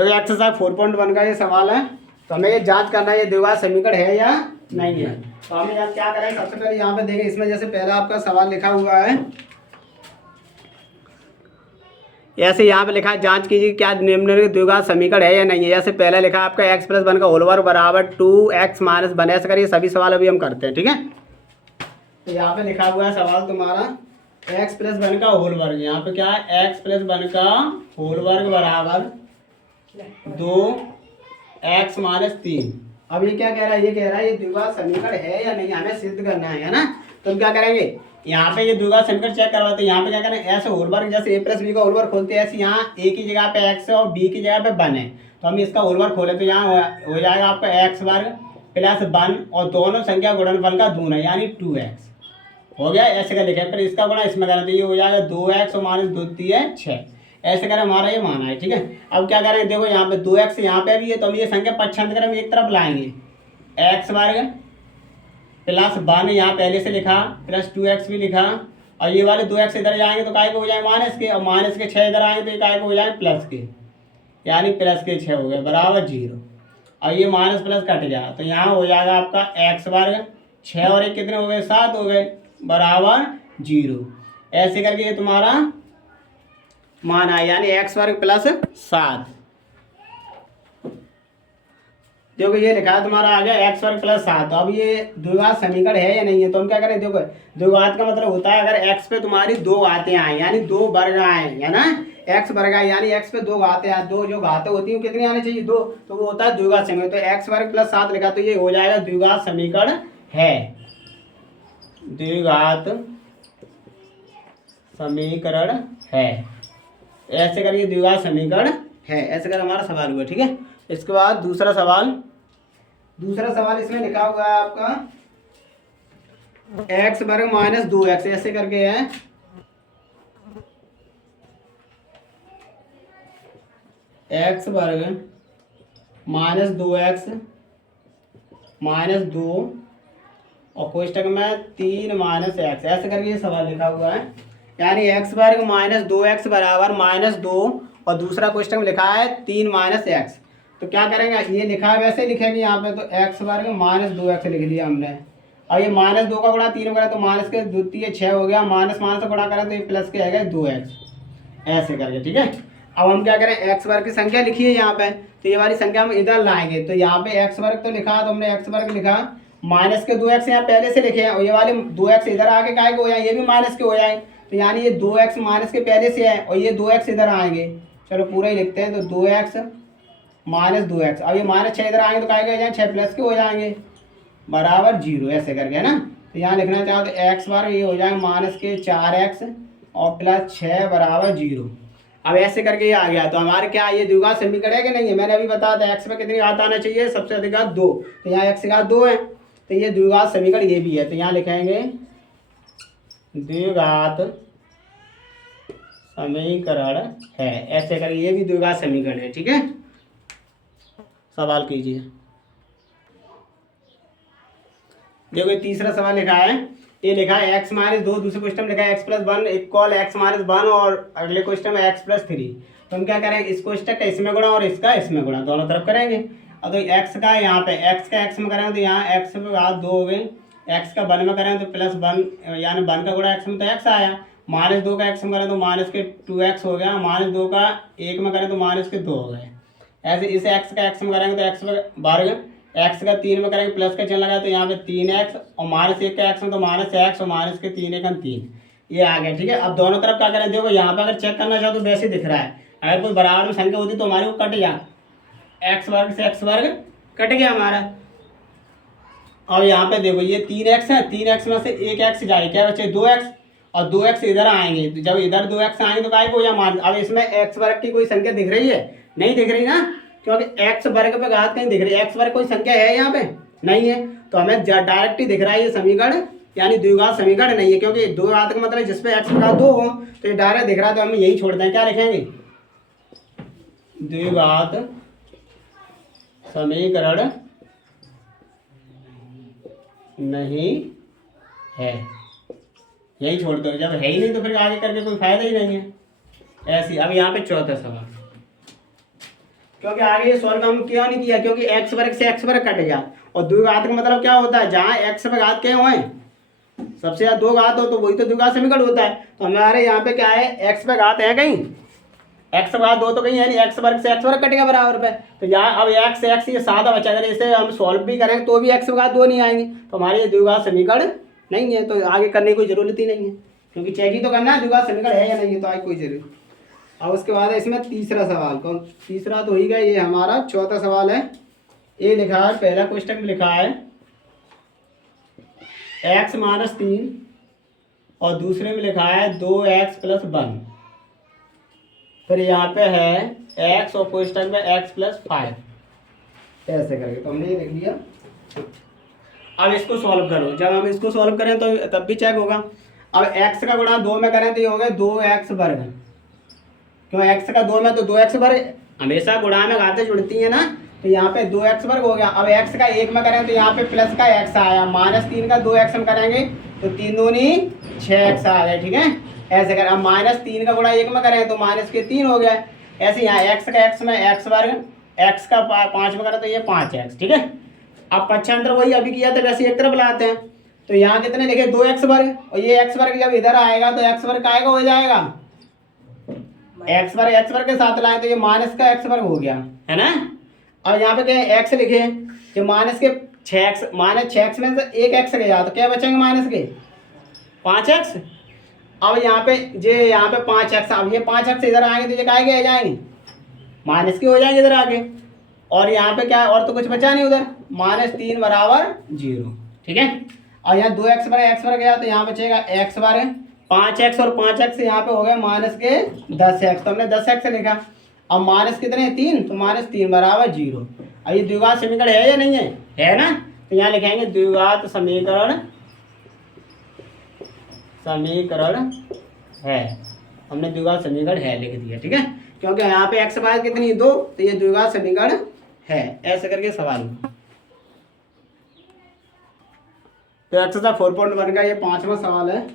तो ये एक्सरसाइज 4.1 का ये सवाल है। तो हमें ये जांच करना है ये द्विघात समीकरण है या नहीं है। तो हम यहाँ क्या करें, सबसे पहले यहाँ पे देखें, इसमें जैसे पहला आपका सवाल लिखा हुआ है, ऐसे यहाँ पे लिखा है जांच कीजिए क्या निम्नलिखित द्विघात समीकरण है या नहीं है। जैसे पहला लिखा है आपका x + 1 का होल वर्ग बराबर 2x - 1। ऐसे करिए सभी सवाल अभी हम करते हैं, ठीक है। तो यहाँ पे लिखा हुआ है सवाल तुम्हारा x + 1 का होल वर्ग, यहाँ पे क्या है x + 1 का होल वर्ग बराबर 2x - 3। अब ये क्या कह रहा है, ये कह रहा है ये द्विघात समीकरण है या नहीं, हमें सिद्ध करना है ना। तो हम क्या करेंगे, यहाँ पे ये द्विघात समीकरण चेक करवाते हैं। यहाँ पे क्या करें, ऐसे होल वर्ग जैसे a + b का होल वर्ग खोलते हैं, ऐसे यहाँ a की जगह पे x और b की जगह पे 1 है। तो हम इसका होल वर्ग खोले तो यहाँ हो जाएगा आपका x वर्ग + 1 और दोनों संख्या गुणनफल का दून है यानी 2x हो गया। ऐसे का लिखे, फिर इसका गुणा इसमें करें तो ये हो जाएगा 2x और -2 = 6। ऐसे करें, हमारा ये माना है, ठीक है। अब क्या करें, देखो यहाँ पे 2x यहाँ पे भी है, तो हम ये संख्या पक्षांतर में एक तरफ लाएंगे, x वर्ग + 1 यहाँ पहले से लिखा + 2x भी लिखा, और ये वाले 2x इधर जाएंगे तो काय को हो जाए माइनस के, और माइनस के 6 इधर आएंगे तो ये काय को हो जाए प्लस के, यानी प्लस के 6 हो गए बराबर 0। और ये माइनस प्लस कट गया तो यहाँ हो जाएगा आपका x वर्ग 6 और 1 कितने हो गए 7 हो गए बराबर 0। ऐसे करके ये तुम्हारा मान है यानी x वर्ग + 7। देखो ये लिखा है तुम्हारा आ गया x वर्ग + 7। तो अब ये द्विघात समीकरण है या नहीं है, तो हम क्या करें, देखो द्विघात का मतलब होता है अगर x पे तुम्हारी 2 घातें आए यानी 2 वर्ग आए है ना, x वर्ग आए यानी x पे 2 घातें आए, 2 जो घातें होती हैं कितनी आनी चाहिए 2, तो वो होता है द्विघात समीकरण। तो x वर्ग + 7 लिखा तो ये हो जाएगा द्विघात समीकरण है, द्विघात समीकरण है। ऐसे करके द्विघात समीकरण है, ऐसे कर हमारा सवाल हुआ, ठीक है। इसके बाद दूसरा सवाल इसमें लिखा हुआ है आपका x वर्ग -2x, ऐसे करके है x वर्ग -2x -2 और कोष्टक में 3 - x, ऐसे करके ये सवाल लिखा हुआ है। यानी x वर्ग -2x बराबर -2 और दूसरा कोष्टक में लिखा है 3 - x। तो क्या करेंगे, ये लिखा है वैसे लिखेंगे यहाँ पे, तो x वर्ग -2x लिख लिया हमने। और ये -2 का गुणा 3 करें तो माइनस के 2 × 6 हो गया, माइनस से गुणा करें तो ये प्लस के आएगा 2x, ऐसे करके, ठीक है। अब हम क्या करें, x वर्ग की संख्या लिखिए यहाँ पे, तो ये वाली संख्या हम इधर लाएंगे। तो यहाँ पे x वर्ग तो लिखा, तो हमने x वर्ग लिखा, माइनस के 2x यहाँ पहले से लिखे हैं, और ये वाले 2x इधर आके काय के हो जाए, ये भी माइनस के हो जाए, तो यानी ये 2x माइनस के पहले से है और ये 2x इधर आएंगे। चलो पूरा ही लिखते हैं, तो 2x -2x, अब ये -6 इधर आएंगे तो काय के हो जाए 6 प्लस के हो जाएंगे बराबर 0, ऐसे करके है ना। तो यहाँ लिखना चाहो तो x वर्ग ये हो जाएगा -4x और +6 बराबर 0। अब ऐसे करके ये आ गया, तो हमारे क्या ये द्विघात समीकरण है कि नहीं है, मैंने अभी बताया था x में कितनी घात आना चाहिए, सबसे अधिक घात 2, तो यहाँ x की घात 2 है, तो ये द्विघात समीकरण ये भी है। तो यहाँ लिखेंगे द्विघात समीकरण है, ऐसे करके ये भी द्विघात समीकरण है, ठीक है। सवाल कीजिए। देखो तीसरा सवाल लिखा है, ये लिखा है x - 2, दूसरे क्वेश्चन में लिखा है x + 1 = x - 1 और अगले क्वेश्चन में x + 3। तो हम क्या करेंगे, इस क्वेश्चन का इसमें गुणा और इसका इसमें गुणा दोनों तरफ करेंगे। अब तो x का यहाँ पे x का x में करेंगे तो यहाँ x पे घात 2 हो गई, x का 1 में करेंगे तो +1 यानी 1 का गुणा x में तो x आया, -2 का x में करें तो -2x हो गया, -2 का 1 में करें तो -2 हो गए। ऐसे इसे x का x में करेंगे तो x वर्ग, x का 3 में करेंगे प्लस का चिन्ह लगा तो यहाँ पे 3x और -1 का x में तो -x और माइनस के 3 × 3 ये आ गया, ठीक है। अब दोनों तरफ क्या करें, देखो यहाँ पे अगर चेक करना चाहो तो वैसे दिख रहा है, अगर कोई बराबर में संख्या होती तो हमारी वो कट गया, x वर्ग से x वर्ग कट गया हमारा। और यहाँ पे देखो ये 3x है, 3x में से 1x जाए क्या बचे 2x, और 2x इधर आएंगे, तो जब इधर 2x आएंगे तो काय को या मान। अब इसमें x वर्ग की कोई संख्या दिख रही है, नहीं दिख रही ना, क्योंकि x वर्ग पे घात कहीं दिख रही है, x वर्ग कोई संख्या है यहाँ पे नहीं है, तो हमें डायरेक्ट ही दिख रहा है ये समीकरण यानी द्विघात समीकरण नहीं है, क्योंकि दो घात का मतलब जिसपे x का 2 हो तो ये डायरेक्ट दिख रहा है, तो हम यही छोड़ते हैं, क्या लिखेंगे द्विघात समीकरण नहीं है, यही छोड़ दो, जब है ही नहीं तो फिर आगे करके कोई फायदा ही नहीं है। ऐसी अब यहाँ पे चौथा सवाल, क्योंकि आगे ये सॉल्व हम क्यों नहीं किया, क्योंकि एक्स वर्ग से एक्स वर्ग कट गया, और द्विघात का मतलब क्या होता है, जहाँ एक्स पे घात क्या हुए, सबसे ज्यादा दो घात हो तो वही तो द्विघात समीकरण होता है। तो हमारे यहाँ पे क्या है, एक्स पे घात है कहीं, एक्स पे घात दो तो कहीं है नहीं, एक्स वर्ग से एक्स वर्ग कटेगा बराबर पे। तो यहाँ अब एक्स एक्स ये सादा बचा, अगर इसे हम सॉल्व भी करें तो भी एक्स पे घात दो नहीं आएंगे, तो हमारे ये द्विघात समीकरण नहीं है, तो आगे करने की कोई जरूरत ही नहीं है, क्योंकि चेक ही तो करना है द्विघात समीकरण है या नहीं है, तो आगे कोई जरूरत। अब उसके बाद है इसमें तीसरा सवाल, कौन तीसरा तो ही गया, ये हमारा चौथा सवाल है। ये लिखा है, पहला क्वेश्चन में लिखा है x माइनस 3 और दूसरे में लिखा है 2x प्लस 1, फिर यहाँ पे है x और क्वेश्चन में x प्लस 5, ऐसे करके तो हमने ये लिख लिया। अब इसको सॉल्व करो, जब हम इसको सॉल्व करें तो तब भी चेक होगा। अब x का गुणा 2 में करें तो ये हो गया 2x वर्ग, क्यों x का 2 में तो 2x वर्ग, हमेशा गुणा में घातें जुड़ती हैं ना, तो यहाँ पे 2x वर्ग हो गया। अब x का 1 में करें तो यहाँ पे प्लस का x आया, माइनस 3 का 2x हम करेंगे तो 3 दूनी 6x आ गए, ठीक है ऐसे कर। अब माइनस 3 का गुणा 1 में करें तो माइनस के 3 हो गया, ऐसे यहाँ x का x में x वर्ग, x का 5 में करें तो ये 5x, ठीक है। अब पक्षांतर वही अभी किया था वैसे एक तरफ लाते हैं, तो यहाँ कितने लिखे 2x वर्ग, और ये x वर्ग जब इधर आएगा तो x वर्ग कायगा हो जाएगा, x वर्ग के साथ लाए तो ये माइनस का x वर्ग हो गया, है ना। अब यहाँ पे क्या x लिखे, जो माइनस के 6x, माइनस 6x में से एक x गया तो क्या बचेंगे माइनस के 5x। अब यहाँ पे यहाँ पे 5x, अब ये 5x इधर आएंगे तो ये काय के आ जाएंगे, माइनस के हो जाएंगे इधर आगे, और यहाँ पे क्या और तो कुछ बचा नहीं उधर, माइनस 3 बराबर 0, ठीक है। और यहाँ 2x वर्ग x वर्ग गया तो यहाँ बचेगा x वर्ग 5x, और 5x यहाँ पे हो गया माइनस के 10x, तो हमने 10x लिखा। अब माइनस कितने 3, तो माइनस 3 बराबर 0। अब ये द्विघात समीकरण है या नहीं है ना, तो यहाँ लिखेंगे द्विघात समीकरण है, हमने द्विघात समीकरण है लिख दिया, ठीक है, क्योंकि यहाँ पे x बार कितनी 2, तो ये द्विघात समीकरण है, ऐसे करके सवाल। तो एक्सरसाइज 4.1 का ये 5वां सवाल है,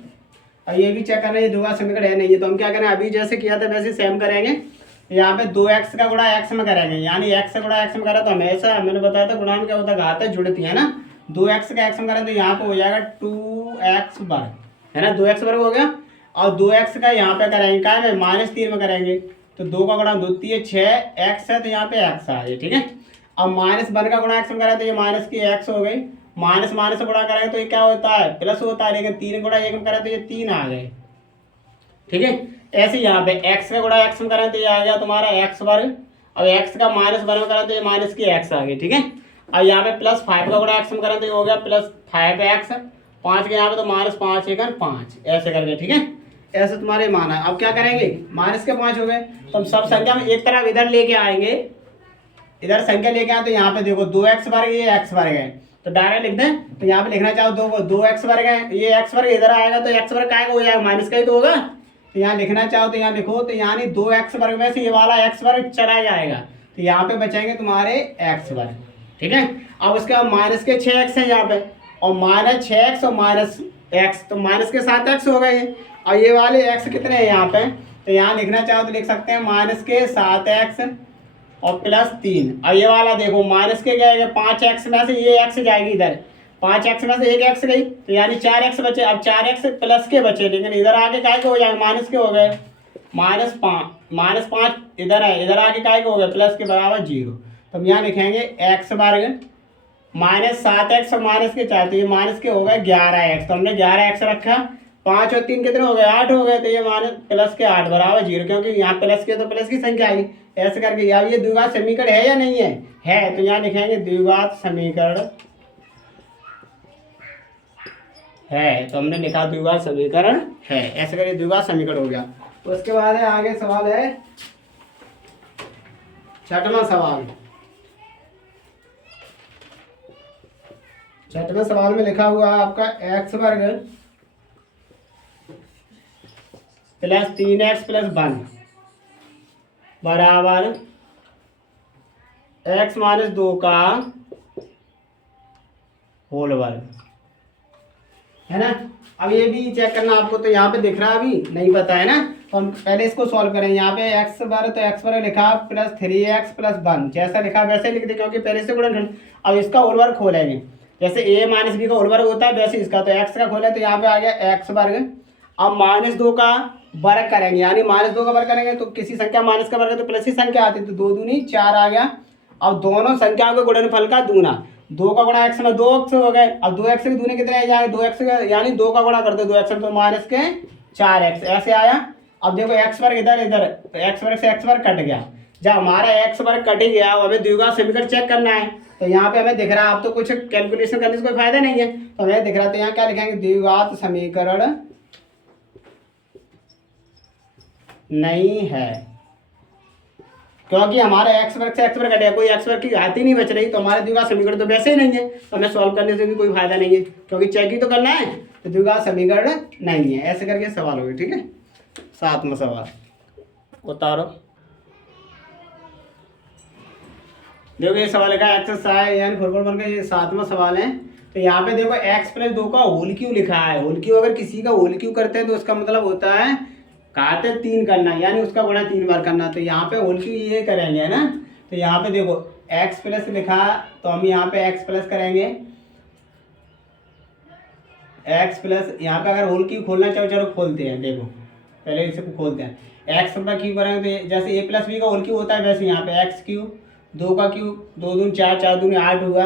और ये भी चेक करना है ये द्विघात समीकरण है नहीं है, तो हम क्या करें, अभी जैसे किया था वैसे सेम करेंगे। यहाँ पे 2x का गुणा x में करेंगे, यानी x का गुणा x में करा तो हमेशा मैंने बताया था गुणा में क्या होता है, घातें जुड़ती है ना। 2x का x में करें तो यहाँ पे हो जाएगा 2x वर्ग, है ना, 2x वर्ग हो गया। और 2x का यहाँ पे करेंगे क्या है, माइनस 3 में करेंगे तो 2 का गुणा 2 3 6x है, तो यहाँ पे x आ गया, ठीक है। अब माइनस 1 का गुणा x में करें तो ये माइनस की x हो गई, माइनस माइनस से गुणा करेंगे तो ये क्या होता है प्लस होता है, लेकिन 3 गुणा 1 में करें तो ये 3 आ गए, ठीक है। ऐसे यहाँ पे x का गुणा x में करें तो ये आ गया तुम्हारा x वर्ग, अब x का माइनस 1 में करें तो ये माइनस की x आ गई, ठीक है। अब यहाँ पे प्लस 5 का गुणा x में करें तो ये हो गया प्लस 5x, 5 के यहाँ पे तो माइनस 5 1 5, ऐसे करके, ठीक है। ऐसे तुम्हारे माना है। अब क्या करेंगे, माइनस के 5 हो गए तो हम सब संख्या में एक तरफ इधर लेके आएंगे, इधर संख्या लेके आए तो यहाँ पे देखो 2x वर्ग ये x वर्ग है, तो डायरेक्ट लिख दें। तो यहाँ पे लिखना चाहो 2x वर्ग है, ये x वर्ग इधर आएगा तो x वर्ग काय हो जाएगा, माइनस का ही तो होगा। तो यहाँ लिखना चाहो तो यहाँ लिखो, तो यानी 2x वर्ग में से ये वाला x वर्ग चला जाएगा, तो यहाँ पे बचेंगे तुम्हारे x वर्ग, ठीक है। अब उसके बाद माइनस के 6x है यहाँ पे, और माइनस 6x और माइनस x, तो माइनस के 7x हो गए। और ये वाले x कितने हैं यहाँ पे, तो यहाँ लिखना चाहो तो लिख सकते हैं माइनस के 7x और प्लस 3। और ये वाला देखो माइनस के क्या है 5x में से ये x जाएगी इधर, 5x में से एक x गई, तो यानी 4x बचे। अब 4x प्लस के बचे, लेकिन इधर आके काय के हो जाएंगे, माइनस के हो गए, माइनस 5 इधर है, इधर आके काय के हो गए प्लस के बराबर 0। तो हम यहाँ लिखेंगे x वर्ग माइनस 7x और माइनस के 4, तो ये माइनस के हो गए 11x, तो हमने 11x रखा, 5 और 3 कितने हो गए 8 हो गए, तो ये माइनस प्लस के 8 बराबर 0, क्योंकि यहाँ प्लस के तो प्लस की संख्या आई, ऐसे करके। अब ये द्विघात समीकरण है या नहीं है, तो यहाँ लिखेंगे द्विघात समीकरण है, तो हमने लिखा द्विघात समीकरण है, ऐसे करके द्विघात समीकरण हो गया। तो उसके बाद है आगे सवाल है 6वां सवाल। 6वें सवाल में लिखा हुआ है आपका x वर्ग प्लस 3x प्लस 1 बराबर x माइनस 2 का होल वर्ग, है ना। अब ये भी चेक करना आपको, तो यहाँ पे दिख रहा है अभी नहीं पता है ना, तो हम पहले इसको सॉल्व करें। यहाँ पे एक्स वर्ग, तो एक्स वर्ग लिखा प्लस 3x प्लस 1, जैसा लिखा वैसे लिख दे क्योंकि पहले से गुणनखंड। अब इसका होल वर्ग खोलेंगे, जैसे a माइनस बी का होल वर्ग होता है वैसे इसका, तो x का खोले तो यहाँ पे आ गया x वर्ग। अब -2 का वर्ग करेंगे, यानी -2 का वर्ग करेंगे तो किसी संख्या माइनस का वर्ग है तो प्लस ही संख्या आती है, तो 2 दूनी 4 आ गया। अब दोनों संख्याओं के गुणनफल का दूना, 2 का गुणा x में 2x हो गए। अब 2x के दूने कितने आ जाए, 2x यानी 2 का गुणा कर दो 2x तो माइनस के 4x ऐसे आया। अब देखो x वर्ग इधर इधर, तो x वर्ग से x वर्ग कट गया। जब हमारा x वर्ग कट ही गया, हमें द्विघात समीकरण चेक करना है, तो यहाँ पे हमें दिख रहा है, अब तो कुछ कैलकुलेशन करने से कोई फायदा नहीं है, तो हमें दिख रहा है, तो यहाँ क्या लिखेंगे, द्विघात समीकरण नहीं है, क्योंकि हमारे x वर्ग से x वर्ग कटेगा, कोई x वर्ग की घात ही नहीं बच रही, तो हमारे द्विघात समीकरण तो वैसे ही नहीं है, तो हमें सॉल्व करने से भी कोई फायदा नहीं है, क्योंकि चेक ही तो करना है, तो द्विघात समीकरण नहीं है। ऐसे करके सवाल होगा। ठीक है, 7वां सवाल उतारो। देखो ये सवाल लिखा है एक्सरसाइज यानी 4.1 का, ये 7वां सवाल है। तो यहाँ पे देखो x प्लस 2 का होल क्यू लिखा है। होल क्यू अगर किसी का होल क्यू करते हैं तो उसका मतलब होता है घात 3 करना, यानी उसका गुणा 3 बार करना। तो यहाँ पे होल क्यू ये करेंगे है ना, तो यहाँ पे देखो x प्लस लिखा, तो हम यहाँ पे x प्लस करेंगे, x प्लस यहाँ पे अगर होल क्यू खोलना चाहो चलो खोलते हैं। देखो पहले इसे खोलते हैं, x का क्यू करेंगे तो जैसे a प्लस बी का होल क्यू होता है वैसे यहाँ पे x क्यू, 2 का क्यू 2 दूनी 4, 4 दूनी 8 हुआ,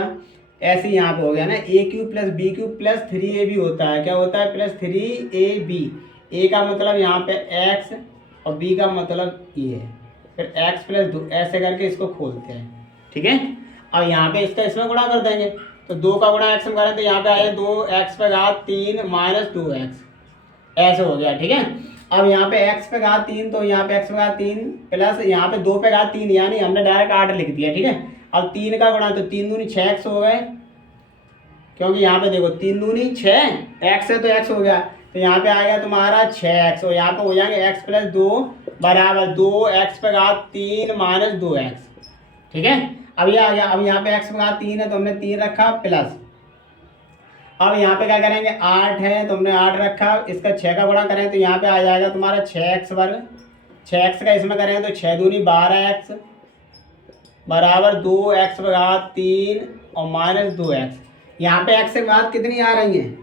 ऐसे यहाँ पे हो गया ना। A Q plus B Q plus 3ab होता है, क्या होता है, प्लस 3ab। ए का मतलब यहाँ पे x और b का मतलब ये है, फिर x प्लस 2, ऐसे करके इसको खोलते हैं। ठीक है, अब यहाँ पे इसका इसमें गुणा कर देंगे, तो 2 का गुणा x में करें तो यहाँ पे आया 2x पे घात 3 माइनस 2x, ऐसे हो गया। ठीक है, अब यहाँ पे x पे घात 3, तो यहाँ पे x पे घात 3 प्लस यहाँ पे 2 पे घात 3, यानी हमने डायरेक्ट 8 लिख दिया। ठीक है, अब 3 का गुणा, तो 3 दूनी 6x हो गए, क्योंकि यहाँ पे देखो 3 दूनी 6x है तो x हो गया, तो यहाँ पे आ गया तुम्हारा 6x, और यहाँ पे हो जाएंगे x प्लस 2 बराबर 2x पे घात 3 माइनस 2x। ठीक है, अब ये आ गया। अब यहाँ पे x पे घात 3 है तो हमने 3 रखा प्लस, अब यहाँ पे क्या करेंगे, 8 है तो हमने 8 रखा, इसका 6 का गुणा करें तो यहाँ पे आ जाएगा तुम्हारा 6x वर्ग, 6x का इसमें करें तो 6 दूनी 12x बराबर 2x घात 3 और माइनस 2x। यहाँ पे x के बाद कितनी आ रही हैं,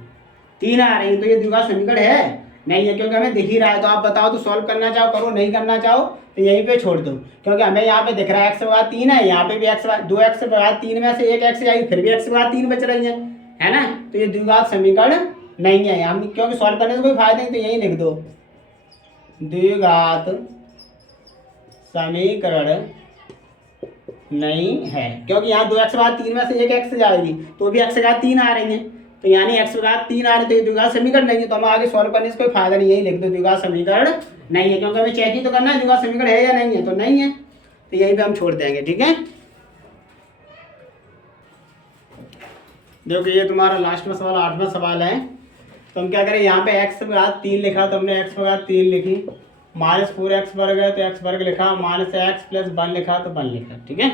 3 आ रही हैं, तो ये द्विघात समीकरण है नहीं है, क्योंकि हमें दिख ही रहा है। तो आप बताओ, तो सॉल्व करना चाहो करो, नहीं करना चाहो तो यहीं पे छोड़ दो, क्योंकि हमें यहाँ पे दिख रहा है x घात 3 है, यहाँ पे भी x 2x घात 3 में से एक x आई, फिर भी x घात 3 बच रही है ना, तो ये द्विघात समीकरण नहीं है। हम क्योंकि सॉल्व करने से कोई फायदा नहीं, तो यही लिख दो द्विघात समीकरण नहीं है, क्योंकि यहाँ 2x घात 3 में से एक x जाएगी तो भी x घात 3 आ रही है, तो यानी x घात 3 आ रही है, तो ये द्विघात समीकरण नहीं है, तो हम आगे सॉल्व करने से कोई फायदा नहीं, यही लिख दो द्विघात समीकरण नहीं है, क्योंकि हमें चेक ही तो करना है द्विघात समीकरण है या नहीं है, तो नहीं है, तो यहीं पे हम छोड़ देंगे। ठीक है, देखो ये तुम्हारा लास्ट में सवाल 8वां सवाल है। तो हम क्या करें, यहाँ पे x घात 3 लिखा तो हमने x घात 3 लिखी, माइनस 4x वर्ग है तो x वर्ग लिखा, माइनस x प्लस 1 लिखा तो 1 लिखा। ठीक है,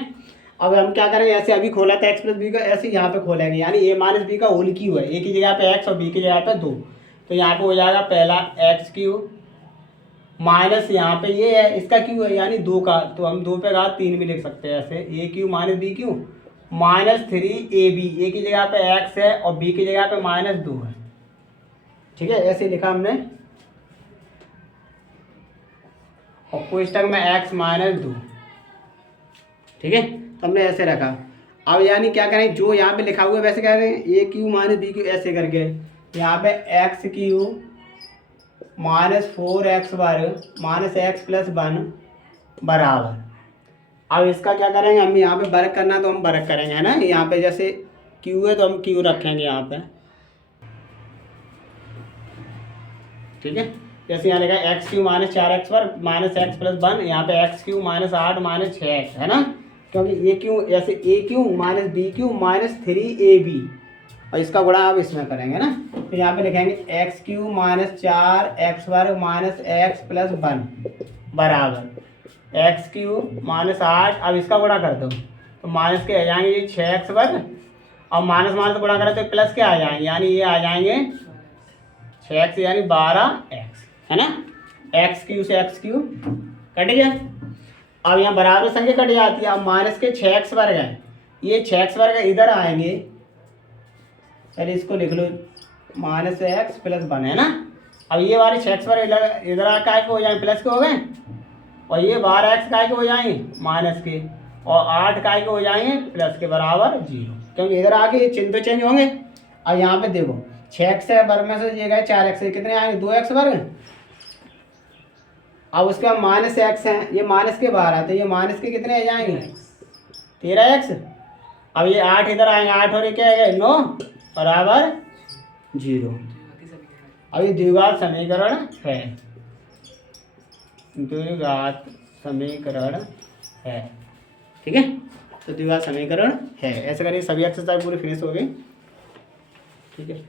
अब हम क्या करेंगे, ऐसे अभी खोला था x प्लस बी का, ऐसे यहाँ पे खोलेंगे, यानी a माइनस बी का होल क्यू है, a की जगह पे x और b की जगह पे 2, तो यहाँ पे हो जाएगा पहला x क्यू माइनस यहाँ पे ये है इसका क्यू है यानी 2 का, तो हम 2 पे घात 3 भी लिख सकते हैं ऐसे, a Q minus B Q minus 3ab, A की जगह पे x है और b की जगह पे माइनस 2 है। ठीक है, ऐसे लिखा हमने, और कोष्टक में x माइनस 2। ठीक है, तो हमने ऐसे रखा। अब यानी क्या करें, जो यहाँ पे लिखा हुआ है वैसे कह रहे हैं, ए क्यू माइनस बी क्यू ऐसे करके, यहाँ पे एक्स क्यू माइनस 4x वर्ग माइनस x प्लस 1 बराबर। अब इसका क्या करेंगे, हम यहाँ पे वर्ग करना तो हम वर्ग करेंगे है ना, यहाँ पे जैसे q है तो हम q रखेंगे यहाँ पे। ठीक है, जैसे यहाँ लिखा है एक्स क्यू माइनस 4x वर्ग माइनस x प्लस 1, यहाँ पे x Q minus 8 minus 6x है ना, क्योंकि ए क्यू ऐसे A Q minus B Q minus 3ab, और इसका गुणा आप इसमें करेंगे ना, तो यहाँ पे लिखेंगे एक्स क्यू माइनस 4x वर्ग माइनस x प्लस 1 बराबर एक्स क्यू माइनस 8, अब इसका गुणा कर दो तो माइनस के आ जाएंगे ये 6x वर्ग, और माइनस माइनस गुणा करें तो प्लस के आ जाएंगे, यानी ये आ जाएंगे 6x यानी 12x है ना, एक्स क्यू से एक्स क्यू कट गया। अब यहाँ बराबर संख्या कट जाती है। अब माइनस के 6x वर्ग है, ये 6x वर्ग इधर आएंगे, चलिए इसको लिख लो माइनस एक्स प्लस 1 है ना। अब ये वाले 6x वर्ग इधर आकर काय के हो जाए प्लस के हो गए, और ये 12x काय के हो जाएंगे माइनस के, और 8 काय के हो जाएंगे प्लस के बराबर 0, क्योंकि इधर आके ये चिन्ह तो चेंज होंगे। अब यहाँ पे देखो 6x वर्ग में से ये गए 4x, कितने आएंगे 2x वर्ग। अब उसके बाद माइनस एक्स है, ये माइनस के बाहर आते, ये माइनस के कितने आ जाएंगे 13x। अब ये 8 इधर आएंगे, 8 और ये क्या है 9 बराबर 0। अब ये द्विघात समीकरण है, द्विघात समीकरण है, ठीक है। तो द्विघात समीकरण है, ऐसे करिए सभी एक्सरसाइज पूरी फिनिश हो गई, ठीक है।